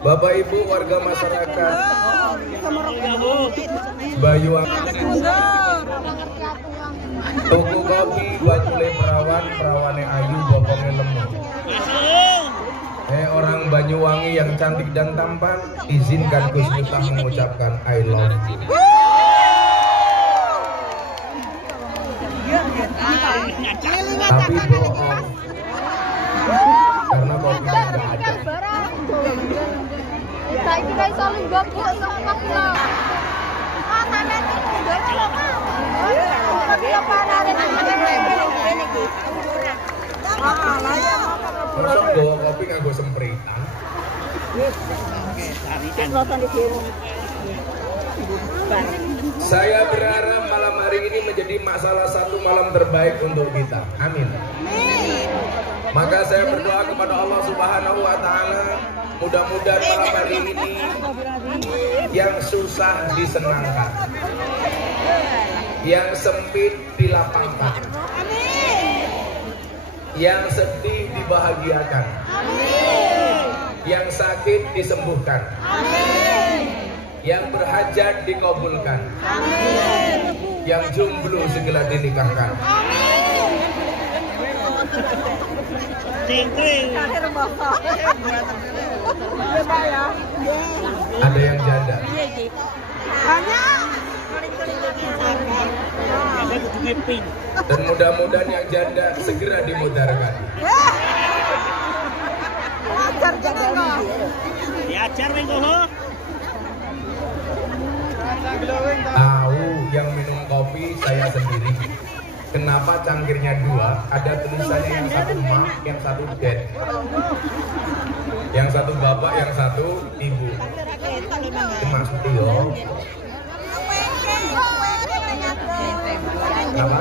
Bapak Ibu warga masyarakat Banyuwangi, tuku kopi bacule perawan, perawane ayu, bokongnya lemu. Orang Banyuwangi yang cantik dan tampan, izinkan Gus Miftah mengucapkan I love you. Tapi bohong, karena kopinya nggak ada. Saya kira saling gabung sama kita. Masuk bawa kopi nganggo sempritan. Saya berharap malam hari ini menjadi salah satu malam terbaik untuk kita. Amin. Maka saya berdoa kepada Allah Subhanahu wa Ta'ala, mudah-mudahan malam hari ini yang susah disenangkan, yang sempit dilapangkan, yang sedih dibahagiakan, yang sakit disembuhkan, yang berhajat dikabulkan, yang jomblo segera dinikahkan. Ada yang janda. Dan mudah-mudahan yang janda segera dimudarkan. Tahu yang minum kopi saya sendiri. Kenapa cangkirnya dua? Ada tulisannya yang satu emak, yang satu dad, yang satu bapak, yang satu ibu. Mas Tio. Apa?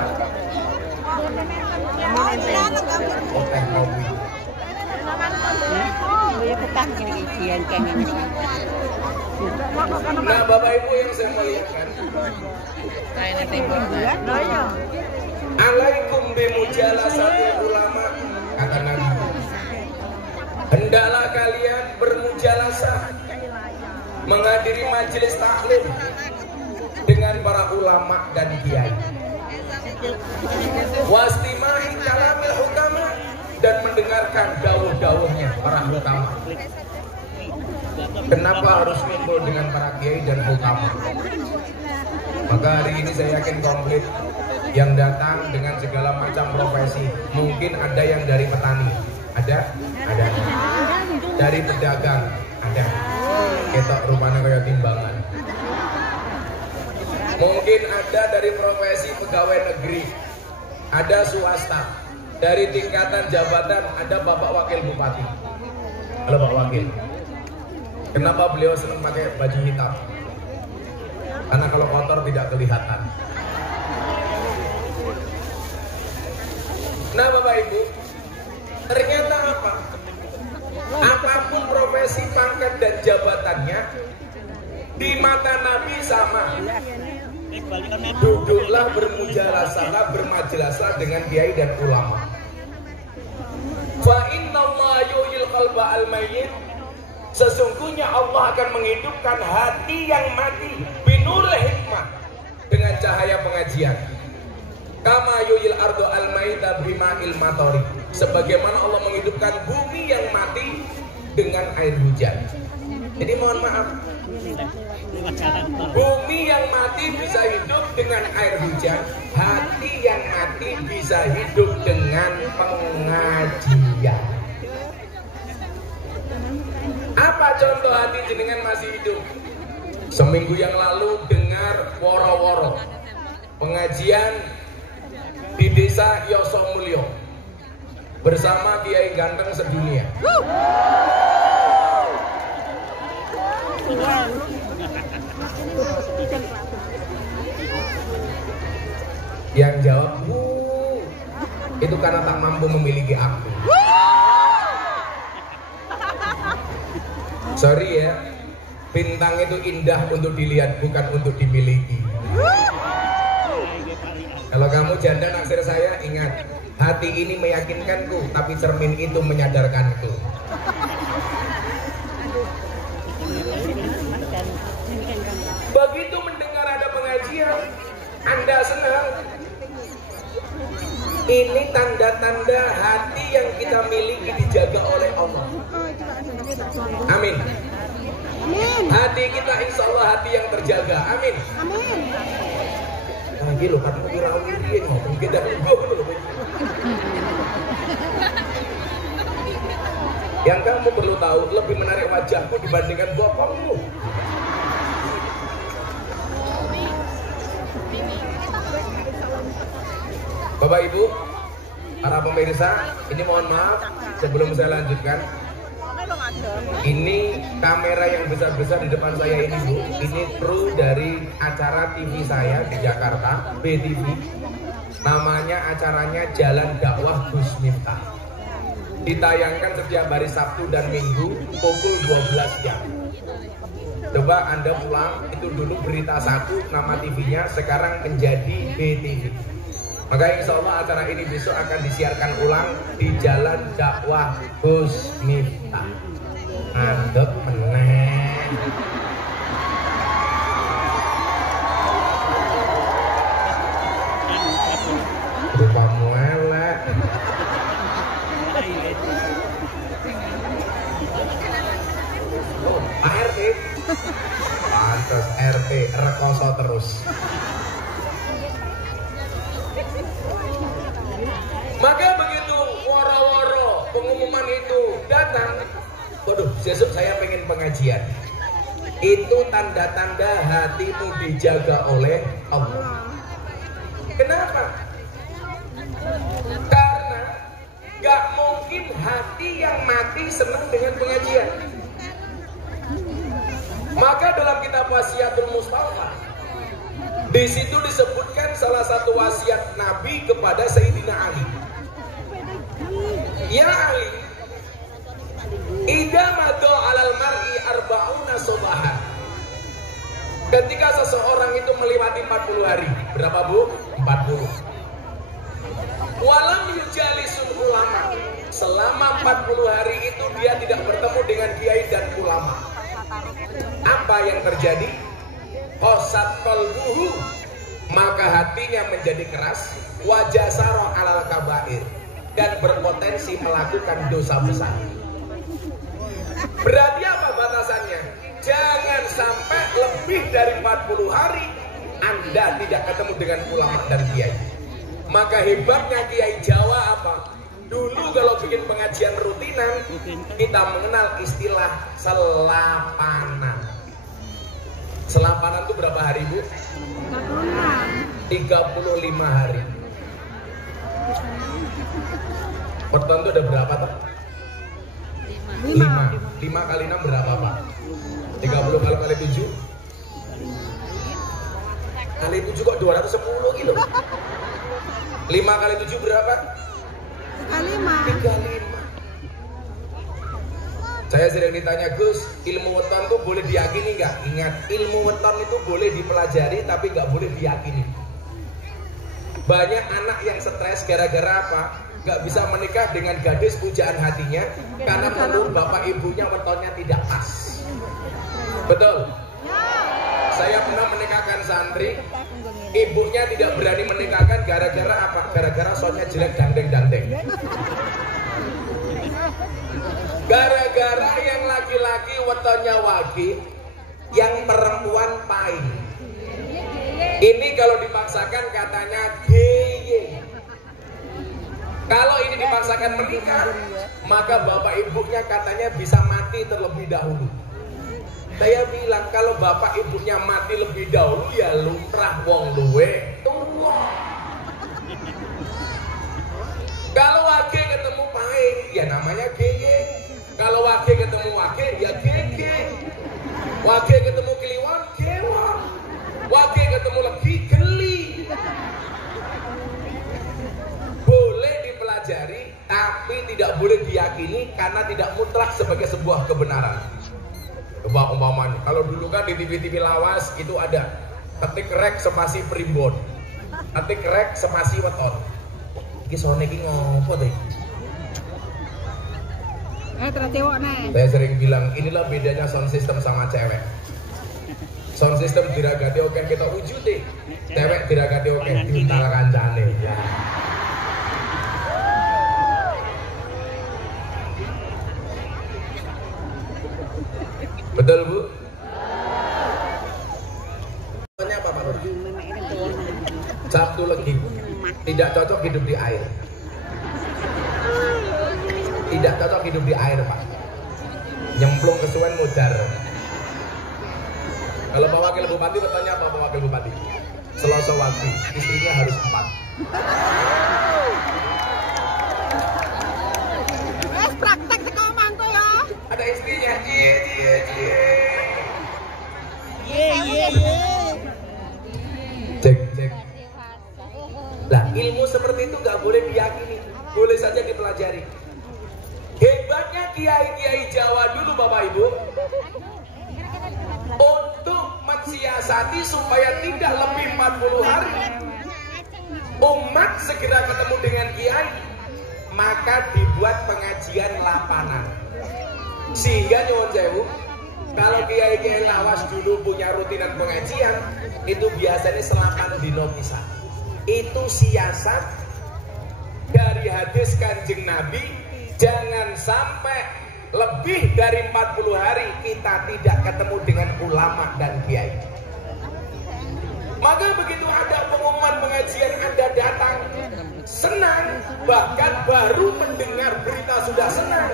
Oh, teh kopi. Nah, Bapak Ibu yang saya muliakan, alaikum bimujalasatil ulama, kata Nabi. Hendaklah kalian bermujalasah, menghadiri majelis taklim dengan para ulama dan kiai. Wastima'i kalamil hukama, dan mendengarkan dawuh-dawuhnya para hukama. Kenapa harus kumpul dengan para kiai dan hukama? Maka hari ini saya yakin komplit yang datang dengan segala macam profesi. Mungkin ada yang dari petani, ada. Dari pedagang, ada. Ketok rupanya kayak timbangan. Mungkin ada dari profesi pegawai negeri, ada swasta. Dari tingkatan jabatan ada Bapak Wakil Bupati. Halo Pak Wakil. Kenapa beliau senang pakai baju hitam? Karena kalau kotor tidak kelihatan. Nah Bapak Ibu, ternyata apa? Apapun profesi, pangkat dan jabatannya, di mata Nabi sama. Duduklah, bermujalasahlah, bermajelaslah dengan kiai dan ulama. Fa innallaha yuhyil qalba al-mayyit. Sesungguhnya Allah akan menghidupkan hati yang mati binuril hikmah, dengan cahaya pengajian. Kama yuhyil ardu al-mayyita bima'il matori. Sebagaimana Allah menghidupkan bumi yang mati dengan air hujan. Jadi mohon maaf, bumi yang mati bisa hidup dengan air hujan, hati yang mati bisa hidup dengan pengajian. Apa contoh hati jenengan masih hidup? Seminggu yang lalu dengar woro-woro pengajian di desa Yosomulyo bersama Kiai Ganteng sedunia. Yang jawab, itu karena tak mampu memiliki aku. Sorry ya, bintang itu indah untuk dilihat, bukan untuk dimiliki. Kalau kamu janda naksir saya, ingat, hati ini meyakinkanku, tapi cermin itu menyadarkanku. Ini tanda-tanda hati yang kita miliki dijaga oleh Allah. Amin. Amin. Hati kita insya Allah hati yang terjaga. Amin. Amin. Lagi loh, kan kira wiri ngomong kita loh. Yang kamu perlu tahu, lebih menarik wajahku dibandingkan bokongmu. Bapak Ibu, para pemirsa, ini mohon maaf sebelum saya lanjutkan. Ini kamera yang besar-besar di depan saya ini Bu, ini kru dari acara TV saya di Jakarta, BTV. Namanya acaranya Jalan Dakwah Gus Miftah. Ditayangkan setiap hari Sabtu dan Minggu pukul 12 jam. Coba Anda pulang, itu dulu Berita 1 nama TV-nya, sekarang menjadi BTV. Maka insya Allah acara ini besok akan disiarkan ulang di Jalan Dakwah Gus Miftah. Ngadep meneh. Rupamu elek. Oh, Pak RT. Pantes RT rekoso terus. Maka begitu woro-woro pengumuman itu datang, waduh, besok saya pengen pengajian. Itu tanda-tanda hatimu dijaga oleh Allah. Kenapa? Karena gak mungkin hati yang mati senang dengan pengajian. Maka dalam kitab Wasiatul Mustafa, di situ disebutkan salah satu wasiat Nabi kepada Sayyidina Ali. Ya Ali, idza madha 'alal mar'i arba'una sabahan. Ketika seseorang itu melewati 40 hari, berapa Bu? 40. Walam yujalisul ulama. Selama 40 hari itu dia tidak bertemu dengan kiai dan ulama. Apa yang terjadi? Qasat qalbuhu, maka hatinya menjadi keras, wajah sarah alal kabair, dan berpotensi melakukan dosa besar. Berarti apa batasannya? Jangan sampai lebih dari 40 hari Anda tidak ketemu dengan ulama dan kiai. Maka hebatnya Kiai Jawa apa? Dulu kalau bikin pengajian rutinan, kita mengenal istilah selapanan. Selapanan itu berapa hari Bu? 35 hari. Weton itu ada berapa Pak? 5. 5 kali 6 berapa Pak? 30 kali 7? Kali 7 kok 210 gitu. 5 kali 7 berapa? 35. Saya sering ditanya, Gus, ilmu weton itu boleh diyakini nggak? Ingat, ilmu weton itu boleh dipelajari tapi nggak boleh diyakini. Banyak anak yang stres gara-gara apa? Nggak bisa menikah dengan gadis pujaan hatinya karena menurut bapak ibunya wetonnya tidak pas. Betul? Saya pernah menikahkan santri, ibunya tidak berani menikahkan gara-gara apa? Gara-gara soalnya jelek dandeng-dandeng. Gara-gara yang laki-laki wetonnya wagi, yang perempuan paing. Ini kalau dipaksakan katanya geye. Kalau ini dipaksakan menikah, maka bapak ibunya katanya bisa mati terlebih dahulu. Saya bilang kalau bapak ibunya mati lebih dahulu ya lumrah wong luwe tua. Kalau wage ketemu paing ya namanya geye. Kalau wage ketemu wage ya gege. Wage ketemu kliwon kewon. Wage ketemu legi geli. Boleh dipelajari tapi tidak boleh diyakini karena tidak mutlak sebagai sebuah kebenaran. Coba umpamanya, kalau dulu kan di TV-TV lawas itu ada ketik rek spasi primbon, ketik rek spasi weton. Iki sone iki ngopo deh? Saya sering bilang inilah bedanya sound system sama cewek. Sound system diragati oke kita wujud deh, cewek diragati oke diuntal kancane. Ya. Betul Bu? Apa Pak? Satu lagi, tidak cocok hidup di air. Tidak cocok hidup di air Pak. Nyemplung kesuwen mudar. Kalau Pak Wakil Bupati bertanya apa Pak Wakil Bupati? Selasa waktu, istrinya harus 4. Praktek teko omahku ya. Ada istrinya, cie. Cek. Nah, ilmu seperti itu nggak boleh diyakini, boleh saja dipelajari. Hebatnya kiai-kiai Jawa dulu Bapak Ibu, untuk mensiasati supaya tidak lebih 40 hari umat segera ketemu dengan kiai, maka dibuat pengajian lapangan. Sehingga nyuwun sewu, kalau kiai-kiai lawas dulu punya rutinan pengajian, itu biasanya selapan dino pisan. Itu siasat dari hadis Kanjeng Nabi, jangan sampai lebih dari 40 hari kita tidak ketemu dengan ulama dan kiai. Maka begitu ada pengumuman pengajian Anda datang, senang, bahkan baru mendengar berita sudah senang,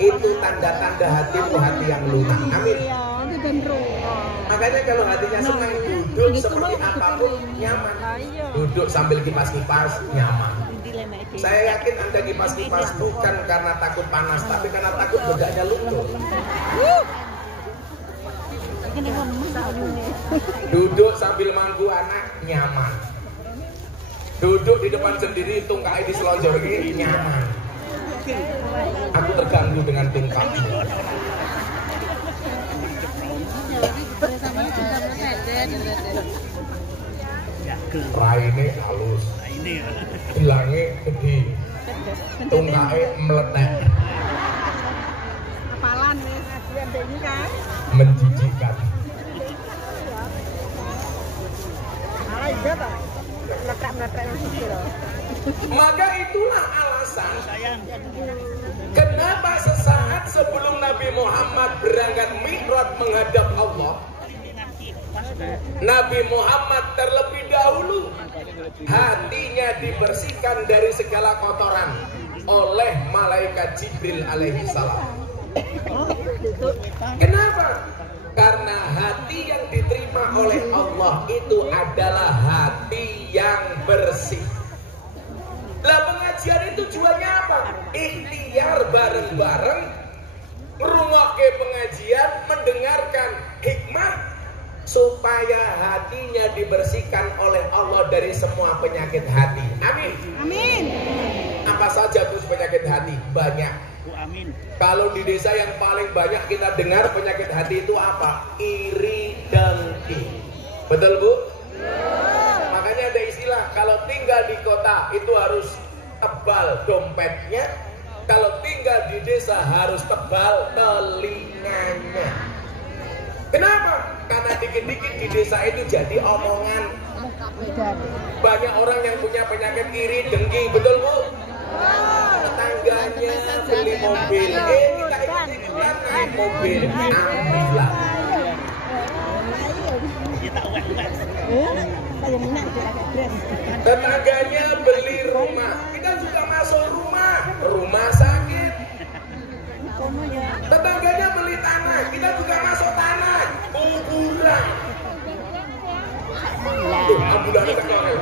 itu tanda-tanda hatimu hati yang lunak. Amin. Makanya kalau hatinya senang, duduk seperti apapun nyaman. Duduk sambil kipas-kipas nyaman. Saya yakin Anda kipas-kipas bukan karena takut panas, tapi karena takut bedaknya luntur. Duduk sambil mangku anak nyaman. Duduk di depan sendiri tungkai diselonjor ini nyaman. Aku terganggu dengan tungkakmu. Raine halus, bilangnya gede, tungkai meletek. Apalan nih, ini kan menjijikkan. Maka itulah alasan kenapa sesaat sebelum Nabi Muhammad berangkat mi'raj menghadap Allah, Nabi Muhammad terlebih dahulu hatinya dibersihkan dari segala kotoran oleh malaikat Jibril alaihi salam. Kenapa? Karena hati yang diterima oleh Allah itu adalah hati yang bersih. Lah pengajian itu tujuannya apa? Ikhtiar bareng-bareng, ngrungokke pengajian, mendengarkan hikmah supaya hatinya dibersihkan oleh Allah dari semua penyakit hati. Amin. Amin. Apa saja tuh penyakit hati? Banyak. Amin. Kalau di desa yang paling banyak kita dengar penyakit hati itu apa? Iri dengki. Betul Bu? Makanya ada istilah kalau tinggal di kota itu harus tebal dompetnya, kalau tinggal di desa harus tebal telinganya. Kenapa? Karena dikit-dikit di desa itu jadi omongan. Banyak orang yang punya penyakit iri dengki, betul Bu? Tetangganya beli mobil, kita ikut-ikutan naik mobil, ambillah. Tetangganya beli rumah, kita juga masuk rumah sakit. Tetangganya beli tanah, kita juga masuk tanah, kuburan. Ambulannya keluar.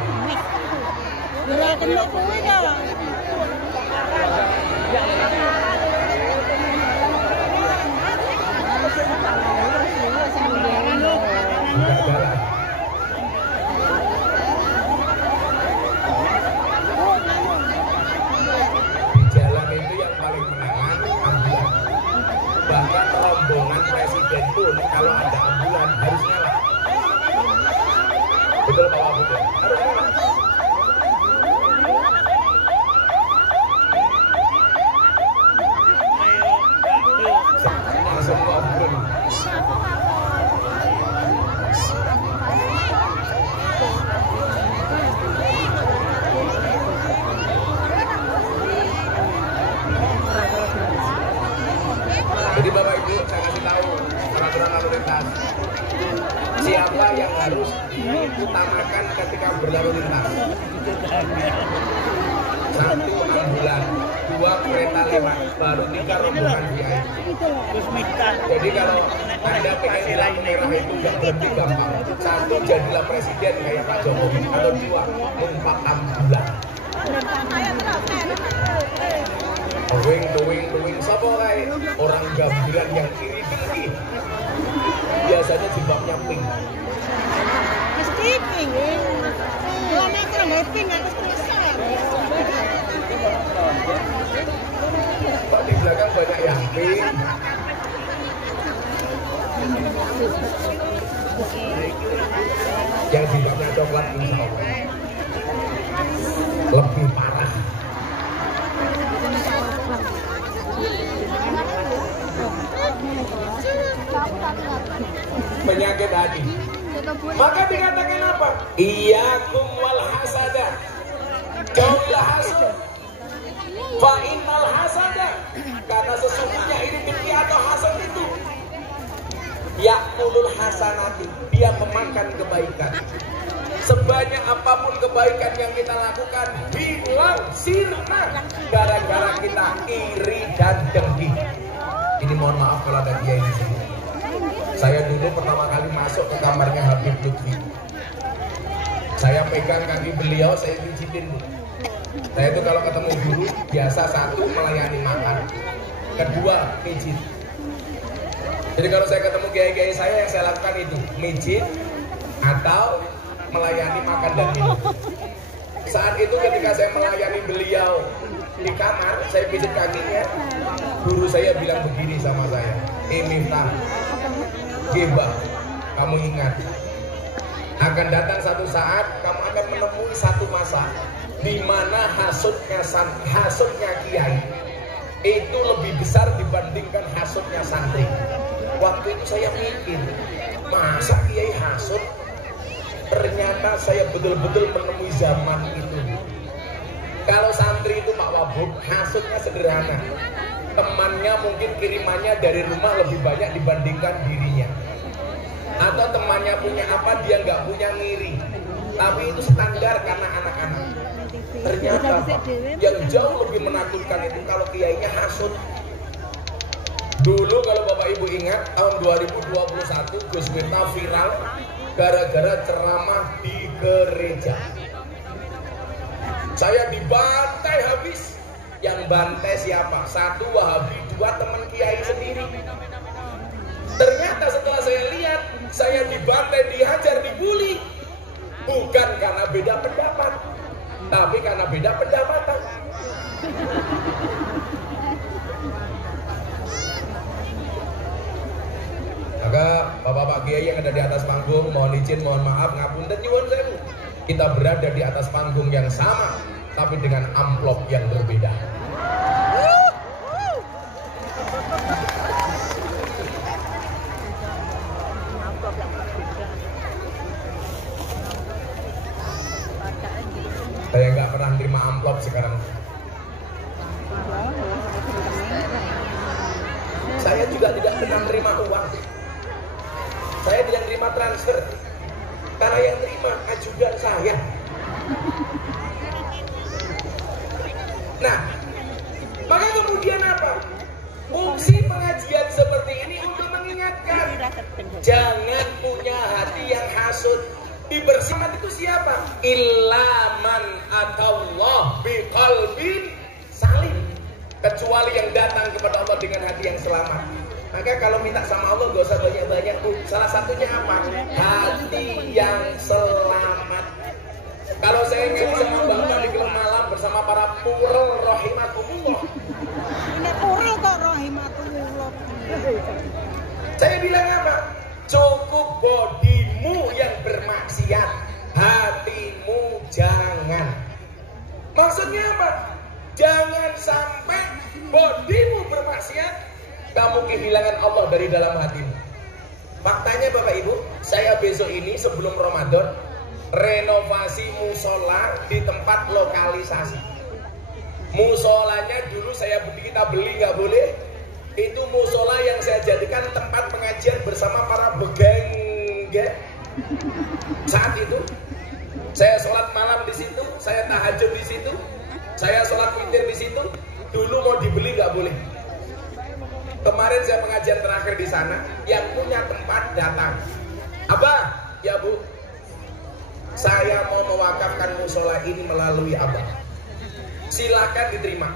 Di jalan itu yang paling menangan ambulan. Bahkan rombongan presiden pun kalau ada ambulan harus nyala. Betul Pak Wabud ya? Harus nyala. Langsung ngobrol. Jadi Bapak Ibu saya kasih tahu lintas. Siapa yang harus diutamakan ketika berlalu lintas? 1 ambulan, 2 kereta lewat, baru 3 rombongan kiai. Jadi kalau Anda pengen di lampu merah itu nggak berhenti gampang. 1, jadilah presiden kayak Pak Jokowi, atau 2, 4 ambulan. Doing, sapa kae orang gambiran yang iri dengki. Biasanya jilbabnya pink. Mesti pink. Kalau nak nggak pink harus besar. Pak di belakang banyak yang pink. Yang jilbabnya coklat insya Allah lebih parah. Penyakit hati. Maka dikatakan apa? Iyyakum wal hasada. Jauhilah hasad. Fa innal hasada, karena sesungguhnya iri dengki atau hasad itu yakulul hasanati, dia memakan kebaikan. Sebanyak apapun kebaikan yang kita lakukan hilang sirna gara-gara kita iri dan dengki. Ini mohon maaf kalau ada kiai di sini. Saya dulu pertama kali masuk ke kamarnya Habib Lutfi. Saya pegang kaki beliau, saya pijitin. Saya itu kalau ketemu guru biasa 1 melayani makan, 2 pijit. Jadi kalau saya ketemu kiai-kiai saya yang saya lakukan itu pijit atau melayani makan dan minum. Saat itu ketika saya melayani beliau di kamar, saya pijit kakinya. Guru saya bilang begini sama saya, Miftah, Gebah, kamu ingat, akan datang satu saat kamu akan menemui satu masa di mana hasutnya kiai itu lebih besar dibandingkan hasutnya santri. Waktu itu saya mikir, masa kiai hasut? Ternyata saya betul-betul menemui zaman itu. Kalau santri itu Pak Wabub, hasutnya sederhana. Temannya mungkin kirimannya dari rumah lebih banyak dibandingkan dirinya. Atau temannya punya apa, dia nggak punya ngiri. Tapi itu standar karena anak-anak. Ternyata Pak, yang jauh lebih menakutkan itu kalau kiainya hasut. Dulu kalau Bapak Ibu ingat, tahun 2021 Gus Miftah viral gara-gara ceramah di gereja. Saya dibantai habis. Yang bantai siapa? 1 Wahabi, 2 teman kiai sendiri. Ternyata setelah saya lihat, saya dibantai, dihajar, dibully. Bukan karena beda pendapat, tapi karena beda pendapatan. Maka bapak-bapak kiai yang ada di atas panggung, mohon izin, mohon maaf, ngapunten nyuwun sewu. Kita berada di atas panggung yang sama, tapi dengan amplop yang berbeda. Saya nggak pernah terima amplop sekarang. Saya juga tidak pernah terima uang. Saya tidak terima transfer. Karena yang terima ajudan saya. Nah, maka kemudian apa? Fungsi pengajian seperti ini untuk mengingatkan, jangan punya hati yang hasut. Dibersihkan itu siapa? Ilaman atallah biqalbin salim. Kecuali yang datang kepada Allah dengan hati yang selamat. Maka kalau minta sama Allah gak usah banyak-banyak. Salah satunya apa? Hati yang selamat. Kalau saya ngaji sama Bapak di Gelem Malam bersama para purel rahimakumullah. Ini purel kok rahimakumullah. Saya bilang apa? Cukup bodimu yang bermaksiat, hatimu jangan. Maksudnya apa? Jangan sampai bodimu bermaksiat, kamu kehilangan Allah dari dalam hatimu. Faktanya Bapak Ibu, saya besok ini sebelum Ramadan renovasi musola di tempat lokalisasi. Musolanya dulu kita beli nggak boleh, Itu musola yang saya jadikan tempat pengajian bersama para begengge. Saat itu saya sholat malam di situ, saya tahajud di situ, saya sholat witir di situ. Dulu mau dibeli nggak boleh. Kemarin saya pengajian terakhir di sana, yang punya tempat datang. Abah, ya Bu, saya mau mewakafkan musola ini melalui Abah. Silahkan diterima.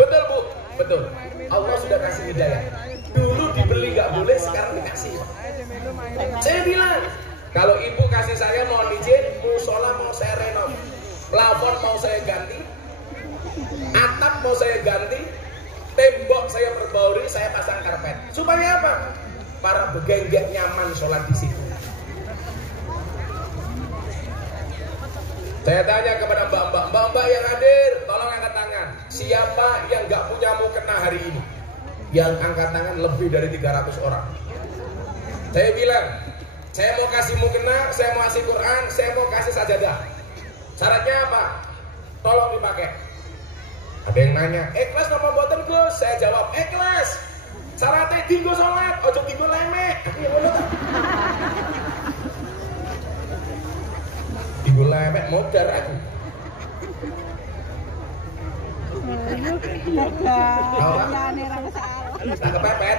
Betul Bu, betul. Allah sudah kasih hidayah. Dulu dibeli nggak boleh, sekarang dikasih. Saya bilang, kalau ibu kasih saya mohon izin, musola mau saya renov, plafon mau saya ganti, atap mau saya ganti, tembok saya perbauri, saya pasang karpet. Supaya apa? Para begengge nyaman sholat di situ. Saya tanya kepada mbak-mbak yang hadir, tolong angkat tangan. Siapa yang nggak punya mukena hari ini? Yang angkat tangan lebih dari 300 orang. Saya bilang, saya mau kasih mukena, saya mau kasih Quran, saya mau kasih sajadah. Syaratnya apa? Tolong dipakai. Ada yang nanya, ikhlas nama boten Gus? Saya jawab, ikhlas. Syaratnya tinggal sholat, ojo tinggal lemek. Tinggal lemek modar aku. Tak kepepet.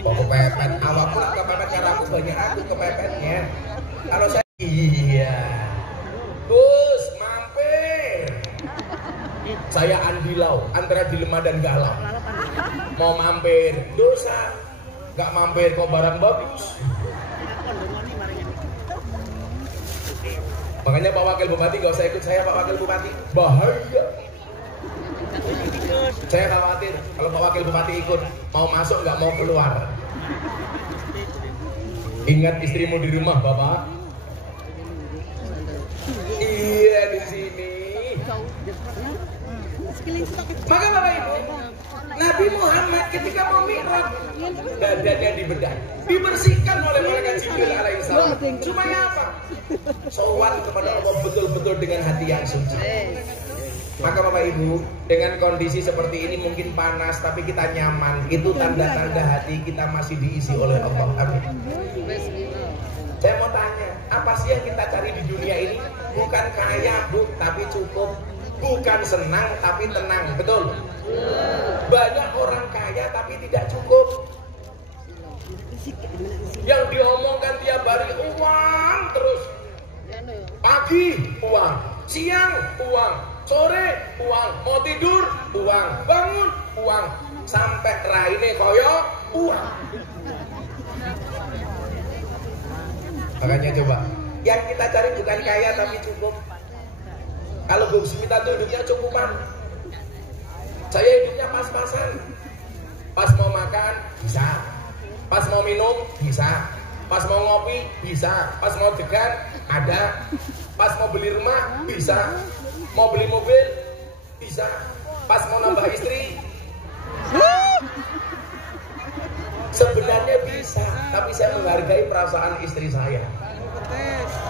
Kok kepepet? Awak pula kepepet karena aku banyak aku kepepetnya. Kalau saya iya. Gus, mampir. Saya Andilau, antara dilema dan galau. Mau mampir, dosa. Gak mampir kok barang bagus. Makanya Pak Wakil Bupati gak usah ikut saya Pak Wakil Bupati. Bahaya. Saya khawatir kalau Pak Wakil Bupati ikut, mau masuk nggak mau keluar. Ingat istrimu di rumah Bapak. Iya di sini. Maka Bapak Ibu, Nabi Muhammad ketika mau mi'raj, dadanya dibedah, dibersihkan oleh malaikat Jibril alaihissalam. Supaya apa? Sowan kepada Allah betul-betul dengan hati yang suci. Maka Bapak Ibu, dengan kondisi seperti ini mungkin panas tapi kita nyaman. Itu tanda-tanda hati kita masih diisi oleh Allah. Amin. Saya mau tanya, apa sih yang kita cari di dunia ini? Bukan kaya Bu, tapi cukup. Bukan senang tapi tenang. Betul? Banyak orang kaya tapi tidak cukup. Yang diomongkan tiap hari uang terus. Pagi uang, siang uang, sore uang, mau tidur uang, bangun uang, sampai raine koyo uang. Makanya coba, yang kita cari bukan kaya tapi cukup. Kalau Bu Smita tuh hidupnya cukupan, saya hidupnya pas-pasan. Pas mau makan bisa, pas mau minum bisa, pas mau ngopi bisa, pas mau degan ada, pas mau beli rumah bisa, mau beli mobil bisa, pas mau nambah istri sebenarnya bisa, tapi saya menghargai perasaan istri saya.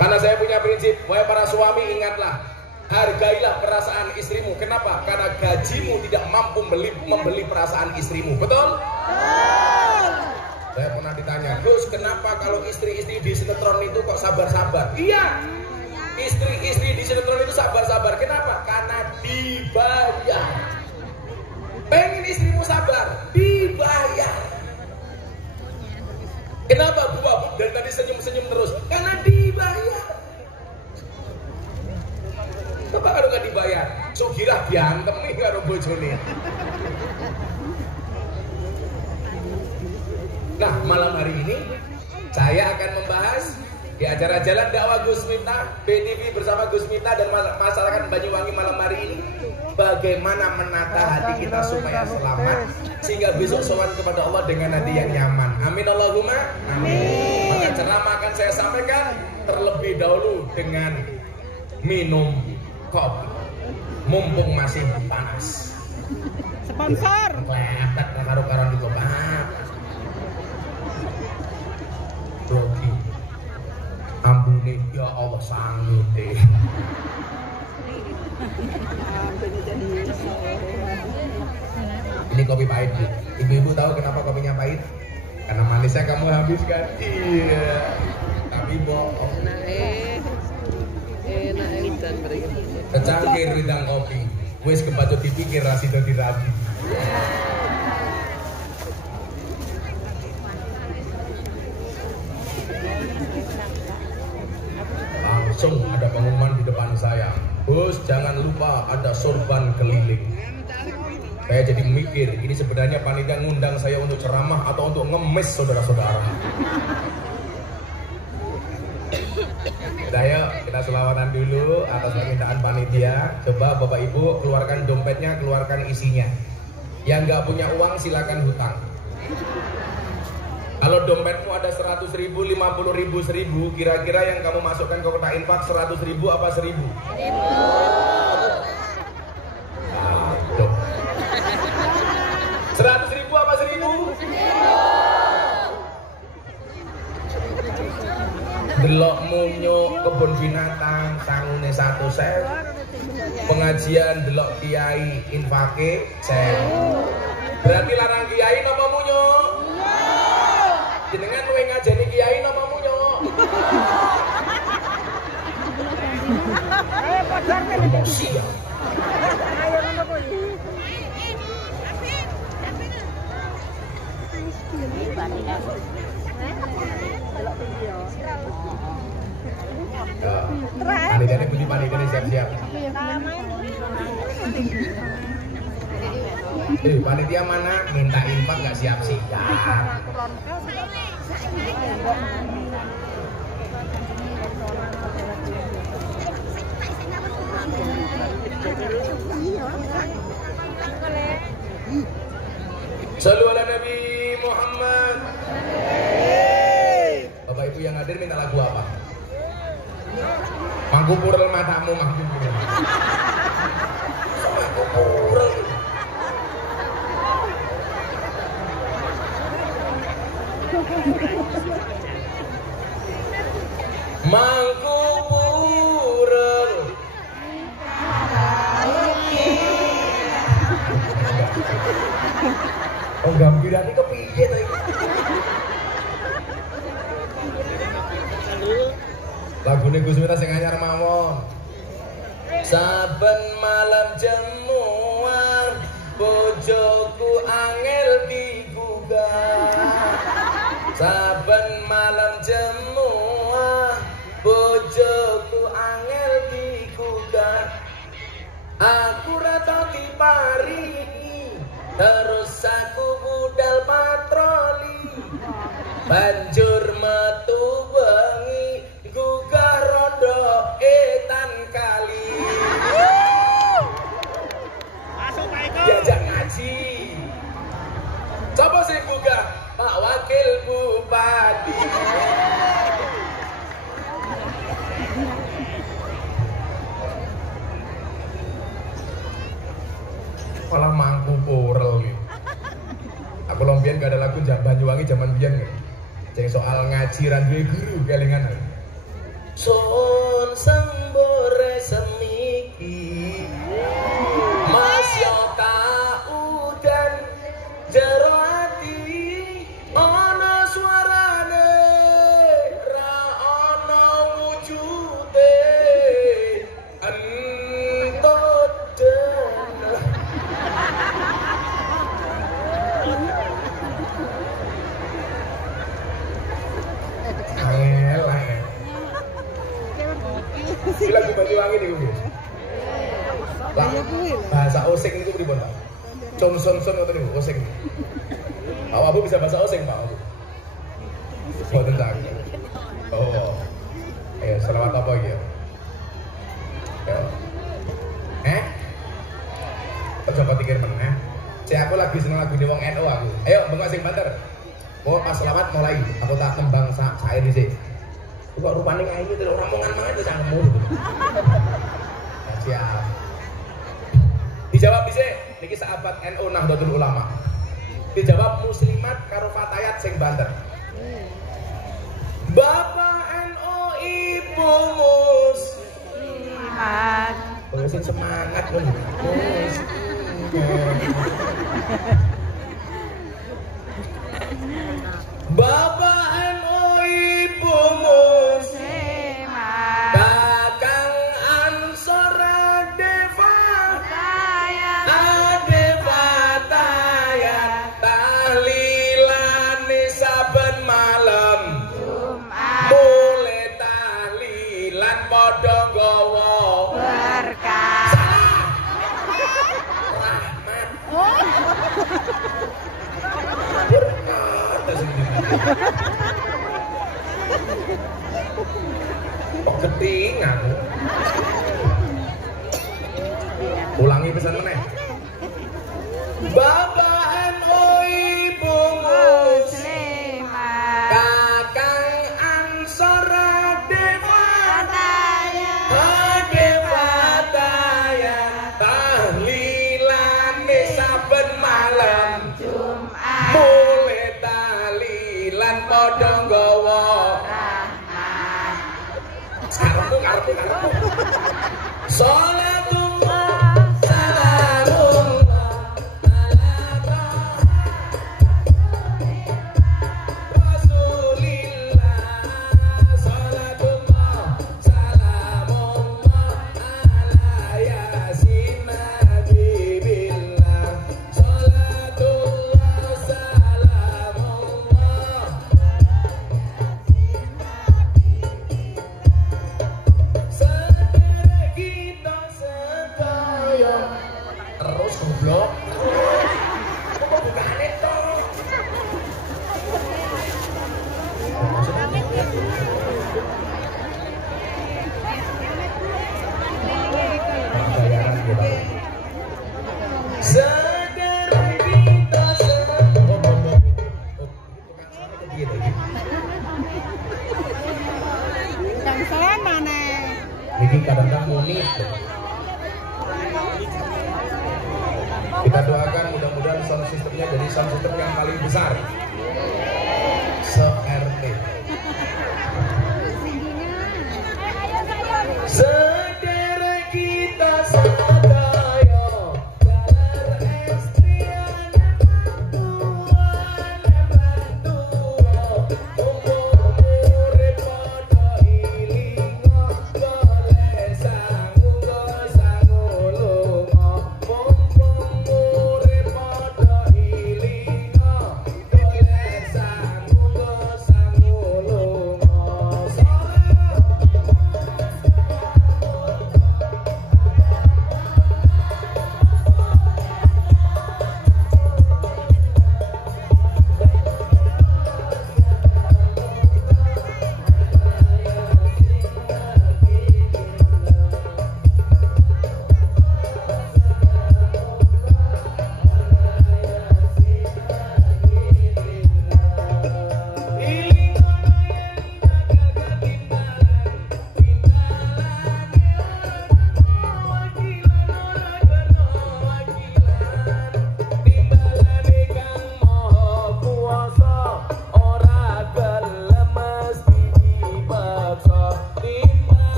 Karena saya punya prinsip, wahai para suami ingatlah, hargailah perasaan istrimu. Kenapa? Karena gajimu tidak mampu membeli perasaan istrimu. Betul? Saya pernah ditanya, Gus, kenapa kalau istri-istri di sinetron itu kok sabar-sabar? Iya, istri-istri di sinetron itu sabar-sabar. Kenapa? Karena dibayar. Pengen istrimu sabar, dibayar. Kenapa Bu dari tadi senyum-senyum terus? Karena dibayar. Coba kalau gak dibayar, sugirah diantem nih karo bojone. Nah, malam hari ini saya akan membahas di acara Jalan Dakwah Gus Miftah BTV bersama Gus Miftah dan masyarakat Banyuwangi malam hari ini, bagaimana menata hati kita supaya selamat sehingga besok sowan kepada Allah dengan hati yang nyaman. Amin Allahumma amin. Maka ceramah akan saya sampaikan terlebih dahulu dengan minum kopi mumpung masih panas. Sponsor. Kletet karo-karon di Bapak. Rogi. Ambune ya Allah sanggup deh. Ambune jadi Ini kopi pahit, Bu. Ibu-ibu tahu kenapa kopinya pahit? Karena manisnya kamu habiskan. Iya. Tapi bohong. Enak edan mereka. Kecangkir ridang kopi. Wis kebacut dipikir rasido dirabi. Langsung ada pengumuman di depan saya. Bos, jangan lupa ada sorban keliling. Saya jadi mikir, ini sebenarnya panitia ngundang saya untuk ceramah atau untuk ngemis saudara-saudara. Udah yuk, kita selawatan dulu atas permintaan panitia. Coba Bapak Ibu keluarkan dompetnya, keluarkan isinya. Yang nggak punya uang silakan hutang. Kalau dompetmu ada 100.000, 50.000, 1.000, kira-kira yang kamu masukkan ke kotak infak 100.000 apa 1.000? 100.000 apa 1.000? Delok munyo kebun binatang sangune 100.000. Pengajian delok kiai infake 1.000. Berarti larang kiai napa munyo? Jenengan luwih ngajeni kiai napa munyo? Emosi ya. Panitianya puji panitianya siap-siap. Panitia mana minta infak nggak siap-siap? Sallu ala Nabi Muhammad. Bapak Ibu yang hadir minta lagu apa? Mangku purel matamu, mangku purel. Mangku purel. Mangku purel. Oh gambiran ini kepiye tadi? Lagune Gus Miftah sing anyar mawon. Saben malam jemuan bojoku angel digugah. Saben malam jemuan bojoku angel digugah. Aku ra tau diparingi terus aku budal patroli. Banjur metu wengi gugah rondo etan kali. Diajak ngaji. Coba sih gugah Pak Wakil Bupati. Malah mangku purel gitu. Aku lombian gak ada lagu Banyuwangi zaman biyen gitu. Ceng soal ngaji ra duwe guru kelingan. Son sembore semiki Mas yo tak udan jero ati ana suarane ra ana wujude entut Ini lagu Banyuwangi nih gue. Bahasa Osing itu pripun Pak? Son atau nih Osing. Pak Abu bisa bahasa Osing Pak Abu? Boten tak. Oh. Ayo selawat apa gitu? Ya. Coba pikir meneh. Aku lagi seneng lagu di wong NU aku. Ayo bengok sing banter. Oh pas selawat mulai. Aku tak kembang sair di sini. Kok rupanya kayak gitu, orang mangan-mangan itu cangkemmu. Siap. Dijawab bisa, niki sahabat NU Nahdlatul Ulama. Dijawab Muslimat karo Fatayat sing banter. Bapak NU Ibu Muslimat. Sing semangat Bapak anu ibumu Kakang Ansor Adevataya tahlilan saben malam mulai tahlilan padha nggawa berkah rahmat kok ketingan ulangi pesan meneh Bapak anu ibumu Kakang Ansor Adevataya tahlilan saben malam mulai tahlilan padha nggawa karepmu Salatullah salamullah ala Rasulillah salatullah salamullah ala yasin nabibillah salatullah salamullah sedherek kita sedaya terus goblok kok bukane to sedherek kita sedaya Yang sana nih. ini kadang-kadang unik. Kita doakan mudah-mudahan sound systemnya jadi sound system yang paling besar se-RT. Sedherek kita sadaya jalar estrian umur padha ilinga boleh sangu lunga umur padha ilinga boleh sangu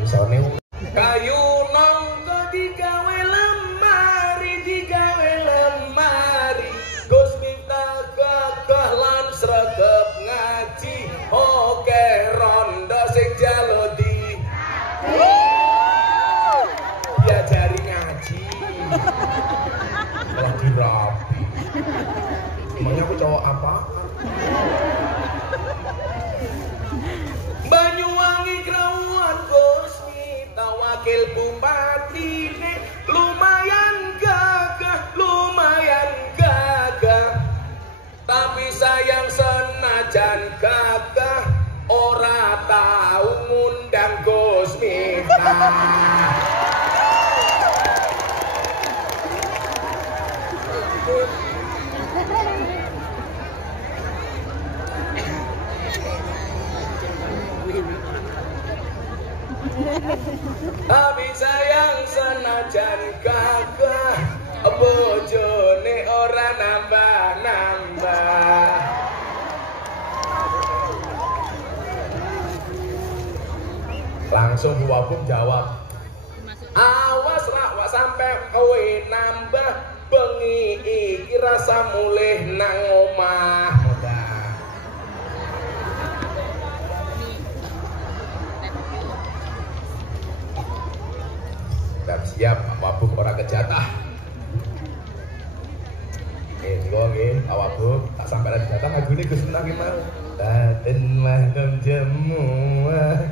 Misalnya kayu nongko digawe lemari Gus minta gagah lan sregep ngaji oke rondo sing jalodi diajari ngaji malah dirapi emangnya aku cowok apa? Banyuwangi Grawuan Gus minta wakil bupati lumayan gagah tapi sayang senajan gagah ora tau ngundang Gus Miftah. Tapi sayang senajan gagah bojone ora nambah. Langsung Wabung jawab, awas rak wak sampe kowe nambah bengi iki rasa mulih nang omah. Siap, Wabuk ora kejatah. Pak Wabuk tak sampai lagi datang lagune Gus Miftah ki mau. Taten mahkem jemua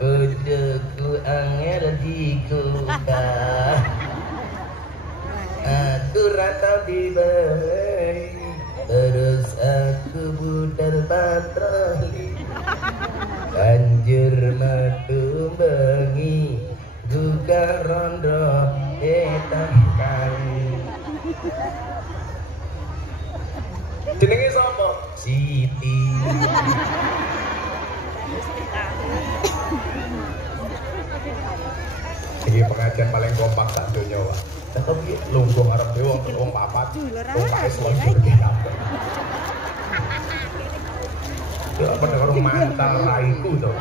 ujuku angel dikuka. Atur atau dibeli terus aku budal patroli banjur metu bengi juga rondo etang kali. Jenenge sapa? Siti. Iki pengajian paling kompak sak donya, Pak. Tetep iki lungguh arep dhewe wong papat. Wong paes lagi kabeh. Ya apa karo mantal raiku to.